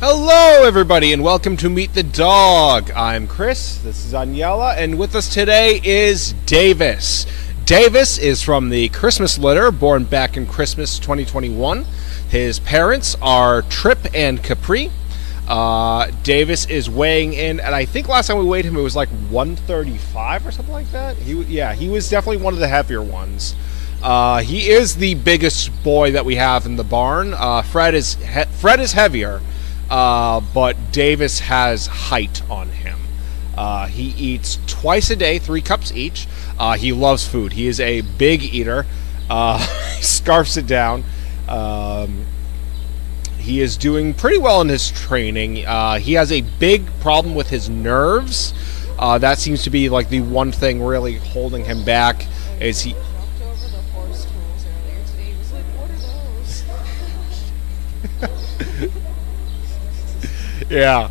Hello everybody and welcome to Meet the Dog. I'm Chris, this is Aniela, and with us today is Davis. Davis is from the Christmas litter, born back in Christmas 2021. His parents are Tripp and Capri. Davis is weighing in, and I think last time we weighed him it was like 135 or something like that. He was definitely one of the heavier ones. He is the biggest boy that we have in the barn. Fred is heavier. But Davis has height on him. He eats twice a day, 3 cups each. He loves food. He is a big eater. He scarfs it down. He is doing pretty well in his training. He has a big problem with his nerves. That seems to be like the one thing really holding him back. Is he? Over the horse tools earlier today. He was like, "What are those?" Yeah,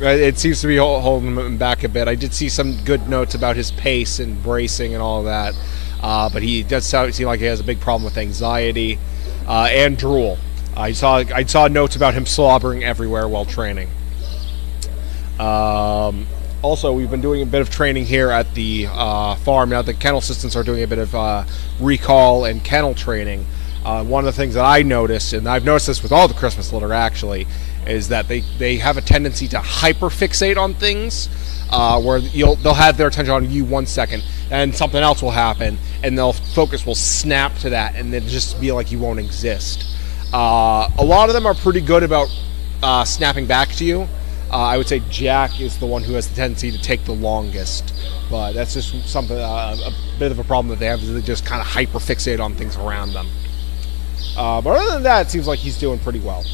it seems to be holding him back a bit. I did see some good notes about his pace and bracing and all of that, but he does seem like he has a big problem with anxiety and drool. I saw notes about him slobbering everywhere while training. Also, we've been doing a bit of training here at the farm. Now the kennel assistants are doing a bit of recall and kennel training. One of the things that I noticed, and I've noticed this with all the Christmas litter actually, is that they have a tendency to hyperfixate on things, where they'll have their attention on you 1 second, and something else will happen, and their focus will snap to that, and then just be like you won't exist. A lot of them are pretty good about snapping back to you. I would say Jack is the one who has the tendency to take the longest, but that's just something, a bit of a problem that they have, is they just kind of hyperfixate on things around them. But other than that, it seems like he's doing pretty well.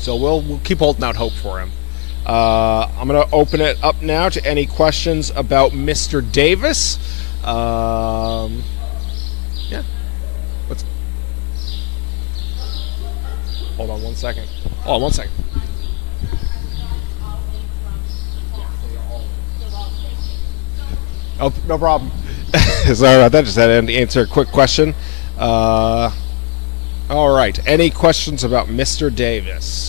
So we'll keep holding out hope for him. I'm going to open it up now to any questions about Mr. Davis. Yeah. Hold on 1 second. Hold on 1 second. Oh, no problem. Sorry about that. Just had to answer a quick question. All right. Any questions about Mr. Davis?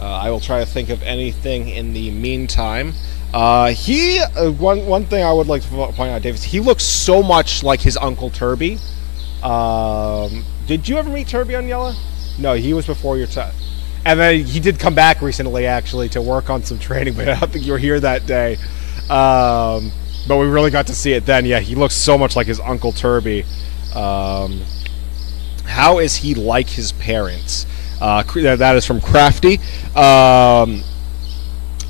I will try to think of anything in the meantime. One thing I would like to point out, Davis, he looks so much like his Uncle Turby. Did you ever meet Turby, Aniela? No, he was before your time. And then he did come back recently, actually, to work on some training, but I don't think you were here that day. But we really got to see it then. Yeah, he looks so much like his Uncle Turby. How is he like his parents? That is from Crafty. I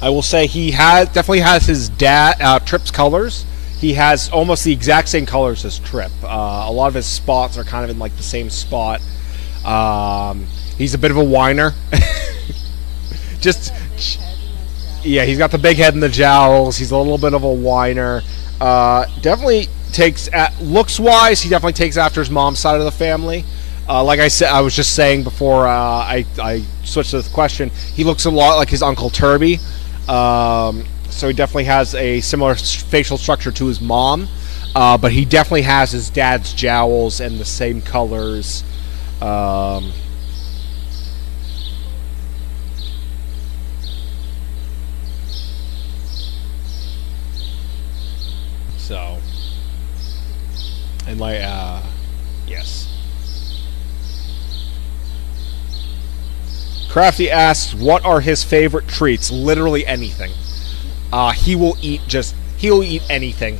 will say he definitely has his dad, Tripp's colors. He has almost the exact same colors as Tripp. A lot of his spots are kind of in like the same spot. He's a bit of a whiner. Yeah, he's got the big head and the jowls. He's a little bit of a whiner. Definitely looks-wise, he definitely takes after his mom's side of the family. Like I said, I was just saying before I switched to the question, he looks a lot like his Uncle Turby. So he definitely has a similar facial structure to his mom. But he definitely has his dad's jowls and the same colors. So, and like, yes. Crafty asks, what are his favorite treats? Literally anything. He'll eat anything.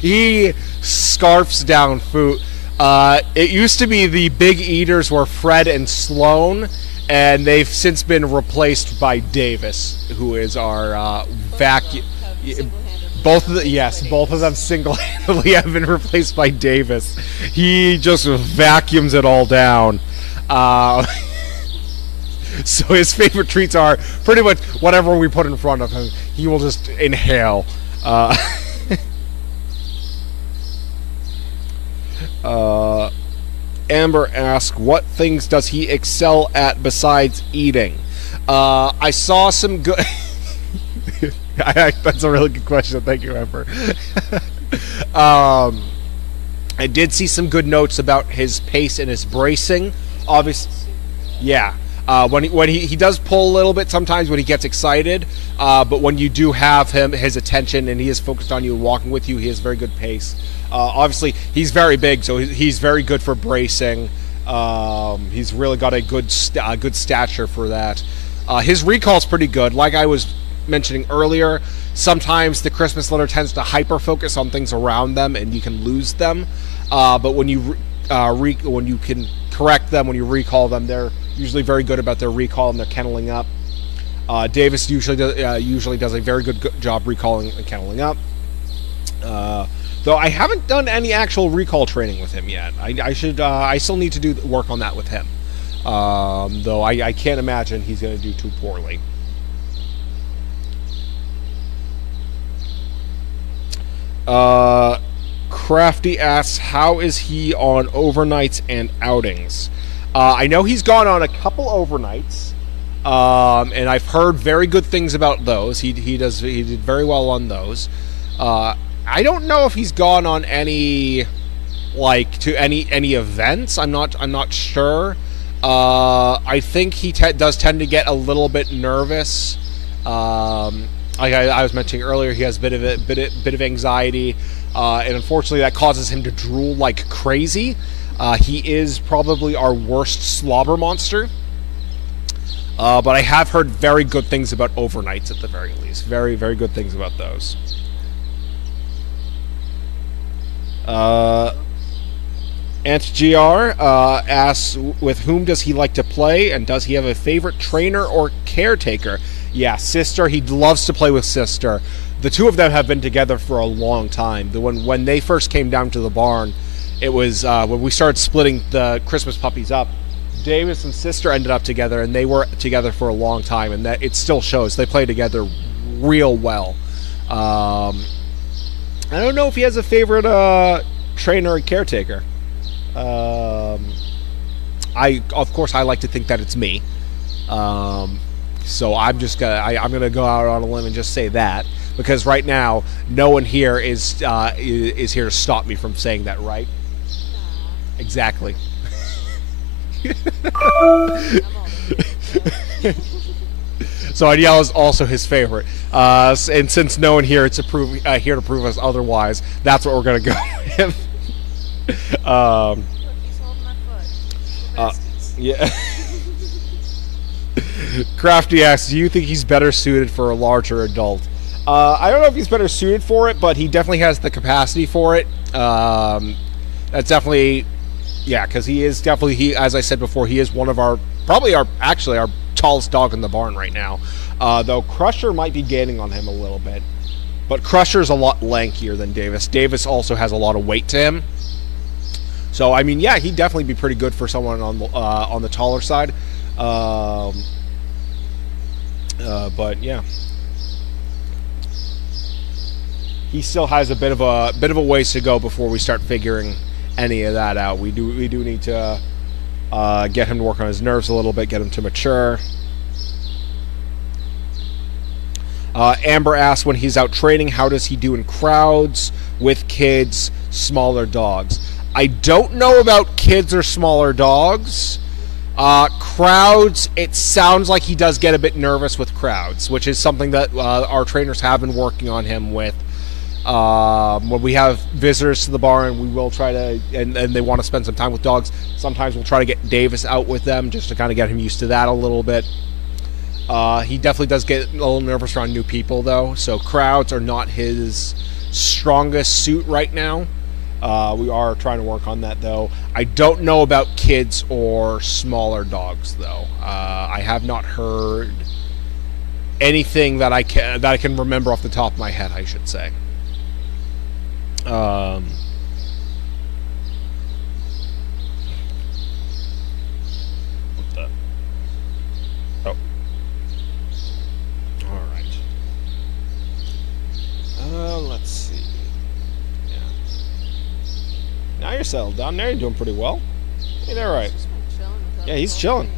He scarfs down food. It used to be the big eaters were Fred and Sloan, and they've since been replaced by Davis, who is our vacuum. Both of them single-handedly have been replaced by Davis. He just vacuums it all down. So his favorite treats are pretty much whatever we put in front of him. He will just inhale. Amber asks, what things does he excel at besides eating? I saw some good... That's a really good question. Thank you, Amber. I did see some good notes about his pace and his bracing. Obviously, yeah. When he does pull a little bit sometimes when he gets excited, but when you do have his attention and he is focused on you and walking with you, he has very good pace. Obviously, he's very big, so he's very good for bracing. He's really got a good stature for that. His recall's pretty good. Like I was mentioning earlier, sometimes the Christmas litter tends to hyper focus on things around them, and you can lose them. But when you when you can correct them, when you recall them, they're usually very good about their recall and their kenneling up. Davis usually does a very good job recalling and kenneling up. Though I haven't done any actual recall training with him yet. I still need to do work on that with him. Though I can't imagine he's going to do too poorly. Crafty asks, how is he on overnights and outings? I know he's gone on a couple overnights, and I've heard very good things about those. He did very well on those. I don't know if he's gone on any any events. I'm not sure. I think he does tend to get a little bit nervous. Like I was mentioning earlier, he has a bit of anxiety, and unfortunately that causes him to drool like crazy. He is probably our worst slobber monster. But I have heard very good things about overnights at the very least. Very, very good things about those. Ant GR asks, with whom does he like to play, and does he have a favorite trainer or caretaker? Yeah, Sister. He loves to play with Sister. The two of them have been together for a long time. When they first came down to the barn, it was when we started splitting the Christmas puppies up. Davis and Sister ended up together, and they were together for a long time, and that it still shows. They play together real well. I don't know if he has a favorite trainer or caretaker. Of course, I like to think that it's me. So I'm gonna go out on a limb and just say that, because right now no one here is here to stop me from saying that, right? Exactly. So Aniela is also his favorite, and since no one here to here to prove us otherwise, that's what we're gonna go with. Look, he's holding my foot. We're besties. Yeah. Crafty asks, do you think he's better suited for a larger adult? I don't know if he's better suited for it, but he definitely has the capacity for it. That's definitely, yeah, because he is definitely, as I said before, he is one of our tallest dog in the barn right now. Though Crusher might be gaining on him a little bit, but Crusher's a lot lankier than Davis. Davis also has a lot of weight to him. So I mean, yeah, he'd definitely be pretty good for someone on the taller side. But yeah, he still has a bit of a ways to go before we start figuring any of that out. We do need to get him to work on his nerves a little bit, get him to mature. Amber asks, when he's out training, how does he do in crowds, with kids, smaller dogs? I don't know about kids or smaller dogs. Crowds, it sounds like he does get a bit nervous with crowds, which is something that our trainers have been working on him with. When we have visitors to the barn, we will try to, and they want to spend some time with dogs, sometimes we'll try to get Davis out with them just to kind of get him used to that a little bit. He definitely does get a little nervous around new people, though, so crowds are not his strongest suit right now. We are trying to work on that, though. I don't know about kids or smaller dogs, though. I have not heard anything that I can remember off the top of my head, I should say. What the? Oh. All right. Let's see. Yeah. Now you're settled down there. You're doing pretty well. Ain't that right? Yeah, he's chilling.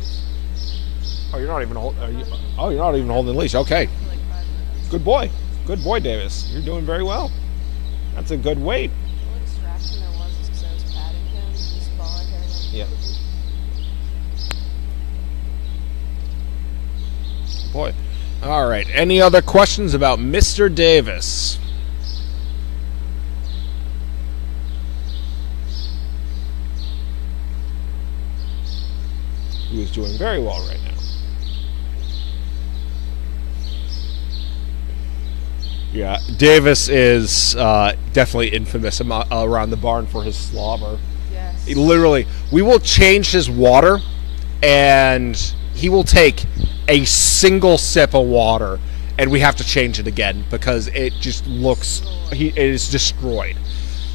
Oh, you're not even holding. Oh, you're not even holding the leash. Okay. Good boy. Good boy, Davis. You're doing very well. That's a good weight. The only distraction there was is because I Yeah. Boy. All right. Any other questions about Mr. Davis? Who is doing very well right now. Yeah, Davis is definitely infamous around the barn for his slobber. Yes. Literally, we will change his water, and he will take a single sip of water, and we have to change it again because it just looks, it is destroyed.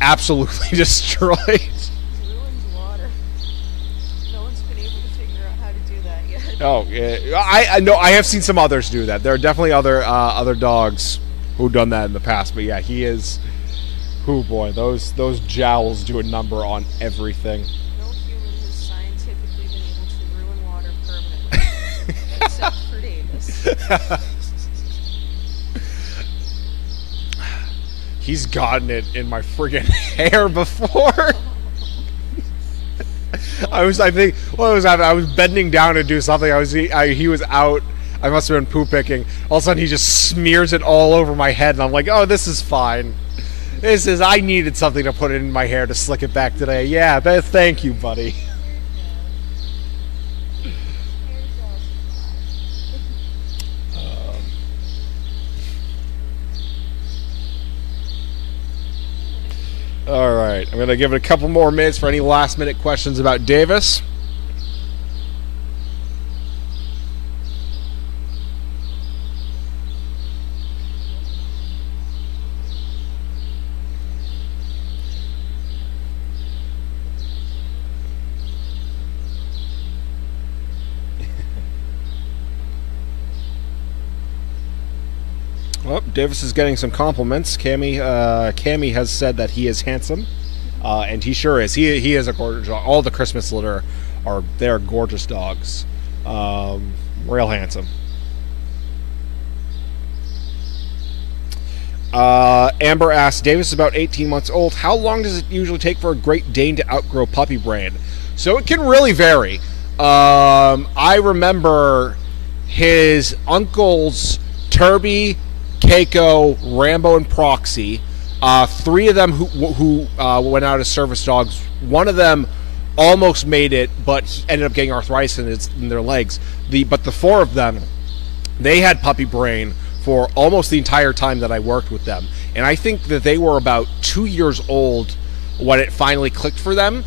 Absolutely destroyed. It's ruined water. No one's been able to figure out how to do that yet. Oh, yeah. I know. I have seen some others do that. There are definitely other dogs who've done that in the past. But yeah, he is. Oh boy, those jowls do a number on everything. No human has scientifically been able to ruin water permanently, except for Davis. He's gotten it in my friggin' hair before. I think what was happening? I was bending down to do something. He was out. I must have been poop picking. All of a sudden, he just smears it all over my head, and I'm like, "Oh, this is fine. I needed something to put it in my hair to slick it back today." Yeah, thank you, buddy. All right, I'm going to give it a couple more minutes for any last-minute questions about Davis. Well, Davis is getting some compliments. Cammy has said that he is handsome, and he sure is. He is a gorgeous dog. All the Christmas litter they're gorgeous dogs, real handsome. Amber asks, Davis is about 18 months old. How long does it usually take for a Great Dane to outgrow puppy brain? So it can really vary. I remember his uncles Turby, Keiko, Rambo, and Proxy. Three of them who went out as service dogs. One of them almost made it, but he ended up getting arthritis in their legs. But the four of them, they had puppy brain for almost the entire time that I worked with them. And I think that they were about 2 years old when it finally clicked for them.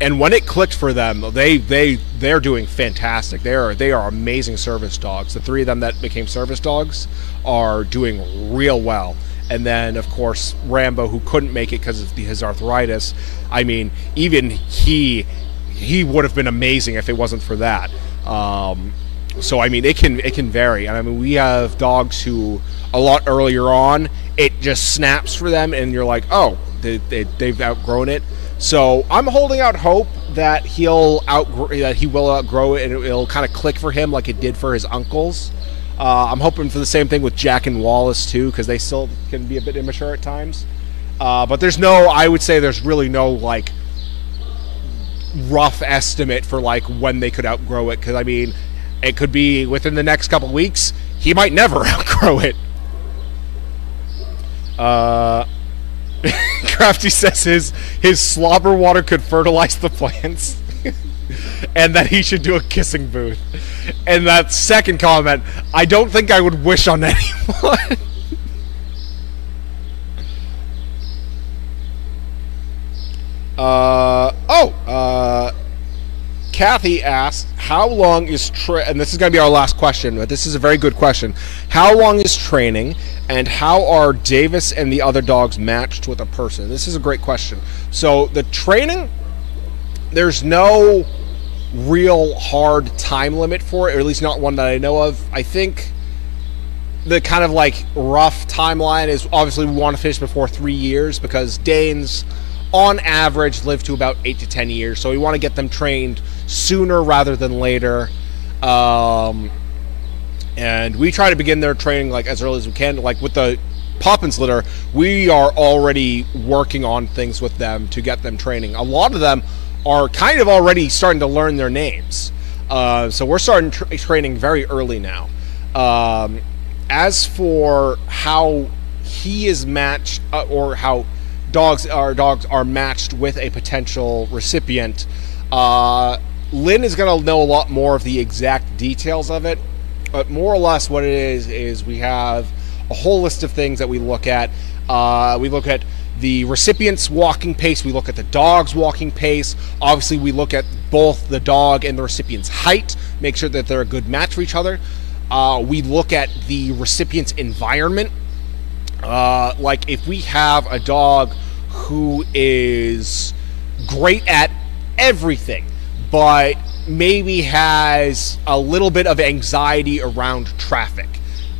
And when it clicked for them, they're doing fantastic. They are amazing service dogs. The three of them that became service dogs are doing real well. And then, of course, Rambo, who couldn't make it because of his arthritis. I mean, even he would have been amazing if it wasn't for that. So I mean, it can vary. And I mean, we have dogs who a lot earlier on it just snaps for them, and you're like, oh, they've outgrown it. So I'm holding out hope that he will outgrow it, and it'll kind of click for him like it did for his uncles. I'm hoping for the same thing with Jack and Wallace too, because they still can be a bit immature at times. But I would say there's really no like rough estimate for like when they could outgrow it, because I mean, it could be within the next couple weeks. He might never outgrow it. Crafty says his slobber water could fertilize the plants, and that he should do a kissing booth. And that second comment, I don't think I would wish on anyone. Kathy asked, how long is and this is going to be our last question, but this is a very good question. How long is training, and how are Davis and the other dogs matched with a person? This is a great question. So the training, there's no real hard time limit for it, or at least not one that I know of. I think the kind of like rough timeline is obviously we want to finish before 3 years, because Danes on average live to about 8 to 10 years, so we want to get them trained sooner rather than later. And we try to begin their training like as early as we can. Like with the Poppins litter, we are already working on things with them to get them training. A lot of them are kind of already starting to learn their names. So we're starting training very early now. As for how he is matched, or how dogs are matched with a potential recipient, Lynn is going to know a lot more of the exact details of it. But more or less what it is we have a whole list of things that we look at. We look at the recipient's walking pace. We look at the dog's walking pace. Obviously, we look at both the dog and the recipient's height, make sure that they're a good match for each other. We look at the recipient's environment. Like if we have a dog who is great at everything, but maybe has a little bit of anxiety around traffic.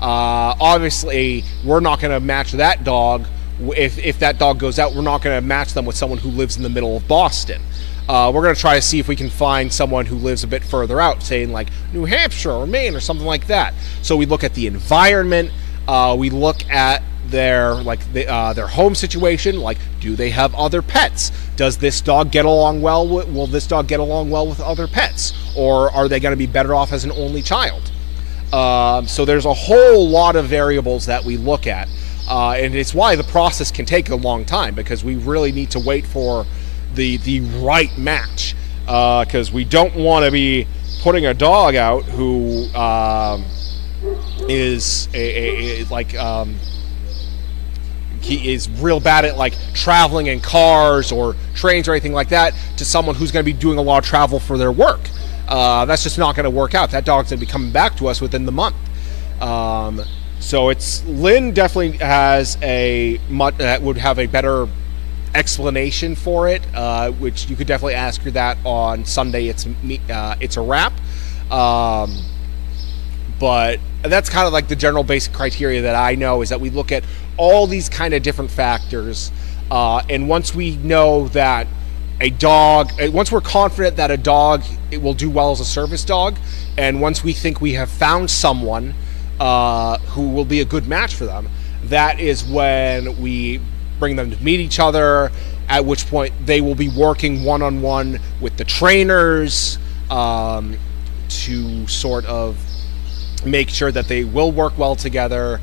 Obviously, we're not going to match that dog. If that dog goes out, we're not going to match them with someone who lives in the middle of Boston. We're going to try to see if we can find someone who lives a bit further out, say in like New Hampshire or Maine or something like that. So we look at the environment. We look at their home situation. Like, do they have other pets? Does this dog get along well will this dog get along well with other pets, or are they going to be better off as an only child? So there's a whole lot of variables that we look at, and it's why the process can take a long time, because we really need to wait for the right match, because we don't want to be putting a dog out who is he is real bad at like traveling in cars or trains or anything like that, to someone who's going to be doing a lot of travel for their work. That's just not going to work out. That dog's going to be coming back to us within the month. So Lynn definitely has would have a better explanation for it, which you could definitely ask her that on Sunday. It's a wrap. But that's kind of like the general basic criteria that I know, is that we look at all these kind of different factors, and once we know that once we're confident that a dog it will do well as a service dog, and once we think we have found someone who will be a good match for them, that is when we bring them to meet each other, at which point they will be working one-on-one with the trainers to sort of make sure that they will work well together.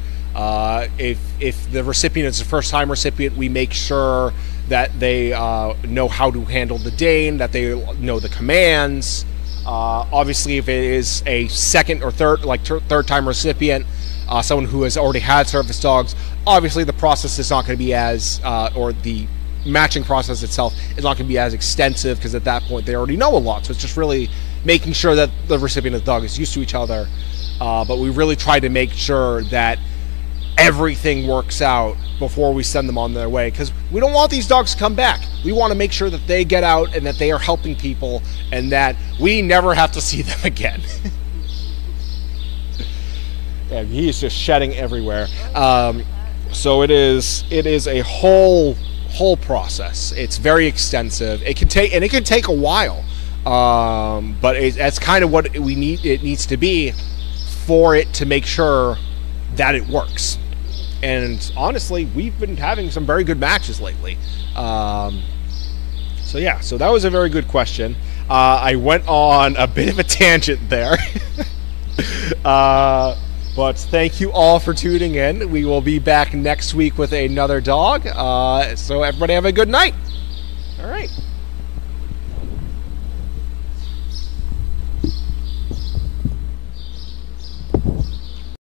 If the recipient is a first-time recipient, we make sure that they know how to handle the Dane, that they know the commands. Obviously, if it is a second or third-time recipient, someone who has already had service dogs, obviously the process is not going to be as, or the matching process itself is not going to be as extensive, because at that point they already know a lot. So it's just really making sure that the recipient of the dog is used to each other. But we really try to make sure that everything works out before we send them on their way, because we don't want these dogs to come back. We want to make sure that they get out and that they are helping people, and that we never have to see them again. Yeah, he's just shedding everywhere. So it is a whole process. It's very extensive. It can take a while, but that's kind of what we need. It needs to be for it to make sure that it works. And honestly, we've been having some very good matches lately. So that was a very good question. I went on a bit of a tangent there. But thank you all for tuning in. We will be back next week with another dog. So everybody have a good night. All right.